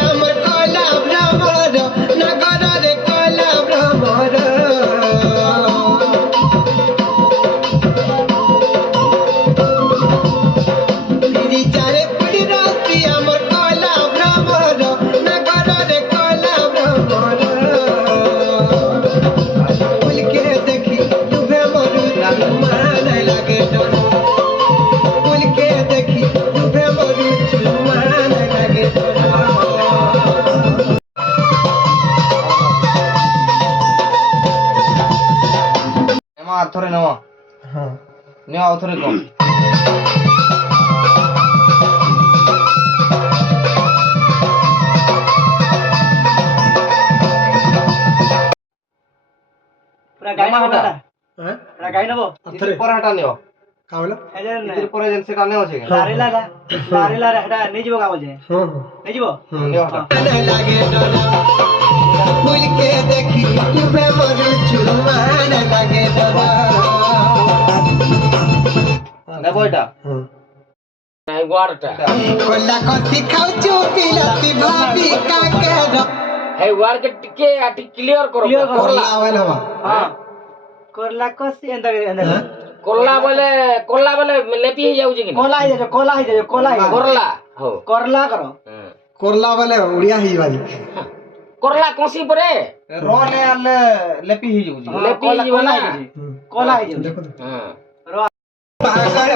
আমার কলা ভ্রমর নগরে কলা ভ্রমর চারে পুরি রাত্রি আমার কলা ভ্রমর নগরে কলা ভ্রমর ফুলকে দেখি ডুবে মরু মান লাগে ডর ফুলকে দেখি ডুবে মরু মান লাগে এমা আথরে নেওয়া হ্যাঁ নেওয়া আথরে কম পুরা গাই নেবো দাদা হ্যাঁ পুরা গাই নেবো আথরে পরাটা নেও কামলা ইতির পরে যেন সেটা নেও আছে লারে লারে এটা নিয়ে যাবো কাগজে হ্যাঁ নিয়ে যাবো নেও এটা লাগে ডর ফুলকে দেখি ডুবে মরু মান লাগে ডর নেবো এটা হ্যাঁ এই ওয়ার্ডটা কোলা কতি খাউচু পিলাতি ভাবি কাকের এই ওয়ার্ডকে টিকে আটি ক্লিয়ার করো কোলা ওয়েল হবা হ্যাঁ করলা কষি এন্তা কোল্লা বলে লেপি হয়ে যাଉଛି কি কোলা হয়ে যাবে করলা হো করলা করো কোলা বলে উড়িয়া হিবাজি করলা কষি পরে রলে আলে লেপি হই যাଉଛି লেপি হয়ে যাবে না কোলা হয়ে যাবে দেখো তো হ্যাঁ পাগল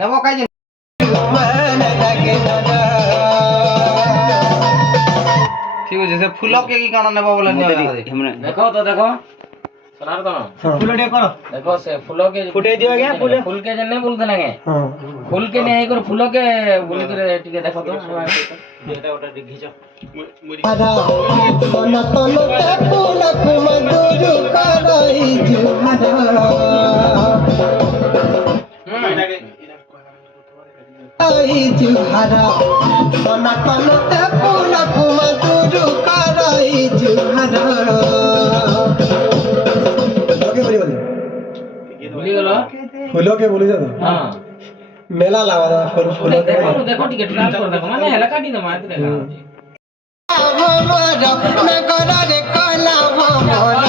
নেবো কাই যে মান লাগে দাদা ঠিক আছে সে ফুলকে কি কানা নেবো বলে নিও দেখো তো দেখো সোনার তো ফুলো टे करो देखो से फूलों के फुटे दियो क्या फूल फूल के जन्ने बोलते ना হ্যাঁ फूल के नहीं कर फूलों के बोली करे ठीक है देखो तो আদা সোনা তনতে ফুল কুমদুরু করাই জুহারা আই জুহারা সোনা তনতে ফুল কুমদুরু করাই জুহারা ওকে বলি বলি भूली गलो ফুলো কে বলি দাদা हां মেলা লাগা ফুল ফুল देखो ठीक है ट्रांसफर देखो माने हला काटी दे मार दे ভমর নগরে কলা ভমর